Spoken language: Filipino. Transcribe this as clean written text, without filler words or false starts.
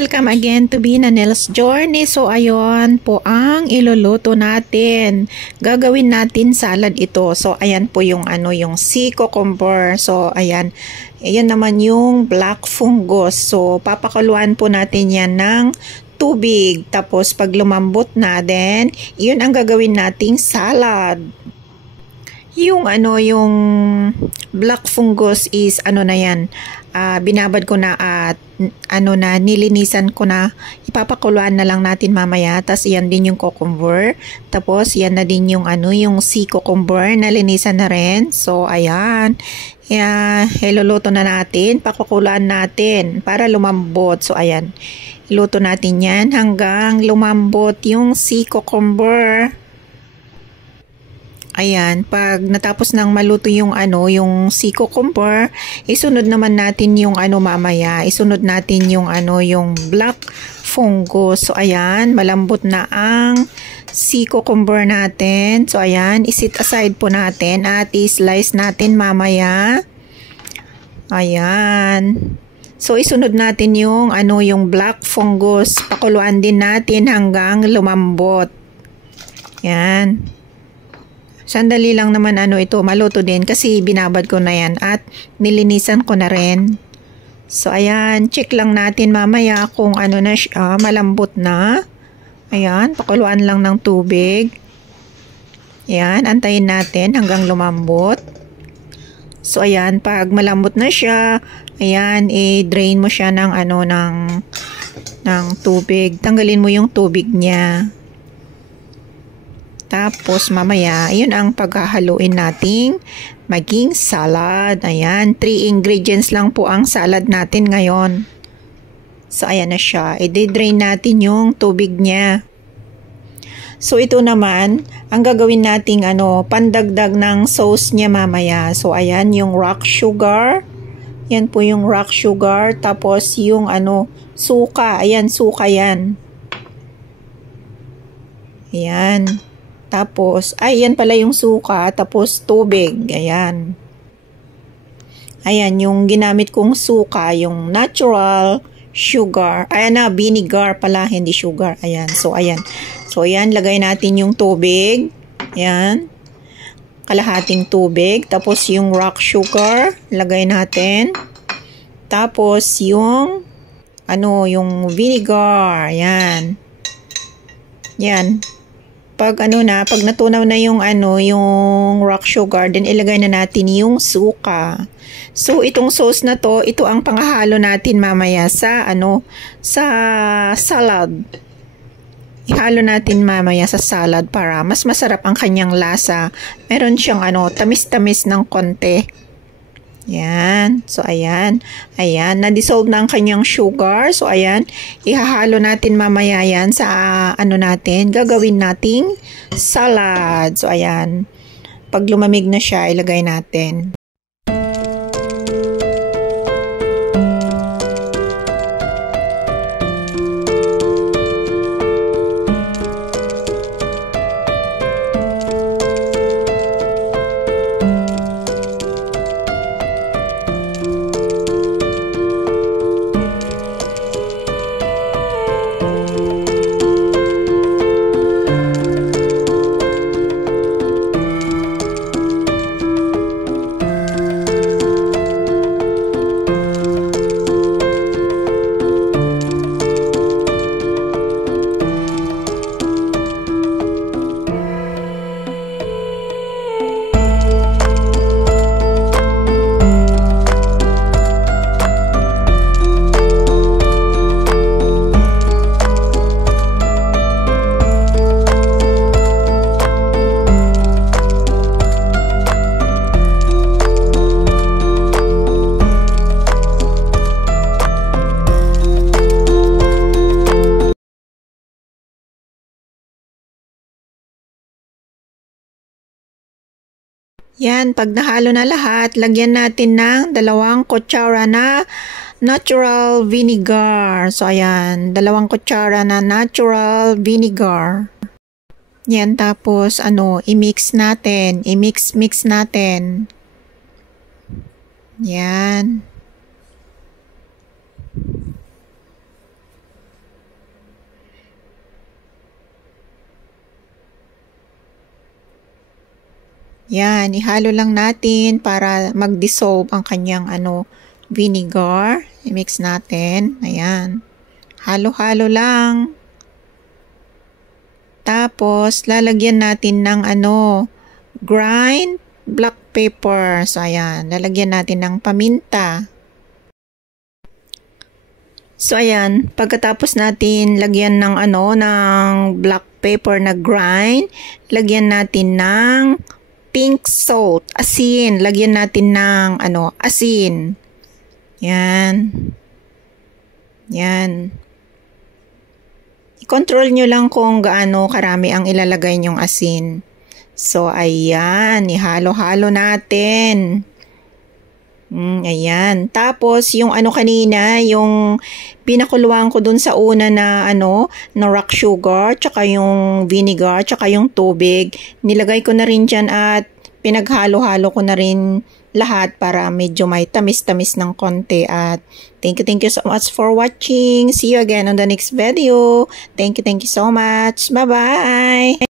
welcome again to Binanel's Journey. So ayun po ang iluluto natin. Gagawin natin salad ito. So ayan po yung yung sea cucumber. So ayan naman yung black fungus. So papakuluan po natin yan ng tubig. Tapos pag lumambot na din, yun ang gagawin nating salad. Yung yung black fungus is na yan. Binabad ko na at nilinisan ko na. Ipapakuluan na lang natin mamaya. Tapos yan din yung cucumber. Tapos yan na din yung yung sea cucumber. Nalinisan na rin. So ayan. Iluluto na natin. Pakukuluan natin para lumambot. So ayan. Iluto natin yan hanggang lumambot yung sea cucumber. Ayan, pag natapos nang maluto yung yung sea cucumber, isunod naman natin yung mamaya. Isunod natin yung yung black fungus. So ayan, malambot na ang sea cucumber natin. So ayan, isit aside po natin at i-slice natin mamaya. Ayan. So isunod natin yung yung black fungus. Pakuluan din natin hanggang lumambot. Ayan. Sandali lang naman ito maluto din kasi binabad ko na yan at nilinisan ko na rin. So ayan, check lang natin mamaya kung na siya, malambot na. Ayan, pakuluan lang ng tubig. Ayan, antayin natin hanggang lumambot. So ayan, pag malambot na siya, ayan, i-drain mo siya ng ng tubig. Tanggalin mo yung tubig niya. Tapos mamaya, yun ang paghahaluin nating maging salad. Ayan, 3 ingredients lang po ang salad natin ngayon. So ayan na siya. I-drain natin yung tubig niya. So ito naman, ang gagawin nating pandagdag ng sauce niya mamaya. So ayan yung rock sugar. Yan po yung rock sugar. Tapos yung suka. Ayan, suka yan. Ayan. Tapos, yan pala yung suka, tapos tubig, ayan. Ayan, yung ginamit kong suka, yung natural sugar, vinegar pala, hindi sugar, ayan. So, ayan. So, ayan, lagay natin yung tubig, ayan. Kalahating tubig, tapos yung rock sugar, lagay natin. Tapos, yung, yung vinegar, ayan. Yan. Pag pag natunaw na yung yung rock sugar, then ilagay na natin yung suka. So itong sauce na to, ito ang panghahalo natin mamaya sa sa salad. Ihalo natin mamaya sa salad para mas masarap ang kanyang lasa. Meron siyang tamis-tamis ng konti. Yan. So, ayan. Ayan. Na-dissolve na ang kanyang sugar. So, ayan. Ihahalo natin mamaya yan sa natin. Gagawin nating salad. So, ayan. Pag lumamig na siya, ilagay natin. Yan, pag nahalo na lahat, lagyan natin ng 2 kutsara na natural vinegar. So, ayan, 2 kutsara na natural vinegar. Yan, tapos, i-mix natin. I-mix natin. Yan. Yan, ihalo lang natin para mag-dissolve ang kanyang vinegar. I-mix natin. Ayan. Halo-halo lang. Tapos, lalagyan natin ng grind black pepper. So, ayan. Lalagyan natin ng paminta. So, ayan. Pagkatapos natin lagyan ng ng black pepper na grind, lagyan natin ng pink salt, asin. Lagyan natin ng asin. Yan. Yan. I-control nyo lang kung gaano karami ang ilalagay nyong asin. So, ayan. Ihalo-halo natin. Ayan. Tapos, yung kanina, yung pinakuluan ko dun sa una na na rock sugar, tsaka yung vinegar, tsaka yung tubig. Nilagay ko na rin dyan at pinaghalo-halo ko na rin lahat para medyo may tamis-tamis ng konti. At thank you so much for watching. See you again on the next video. Thank you so much. Bye-bye!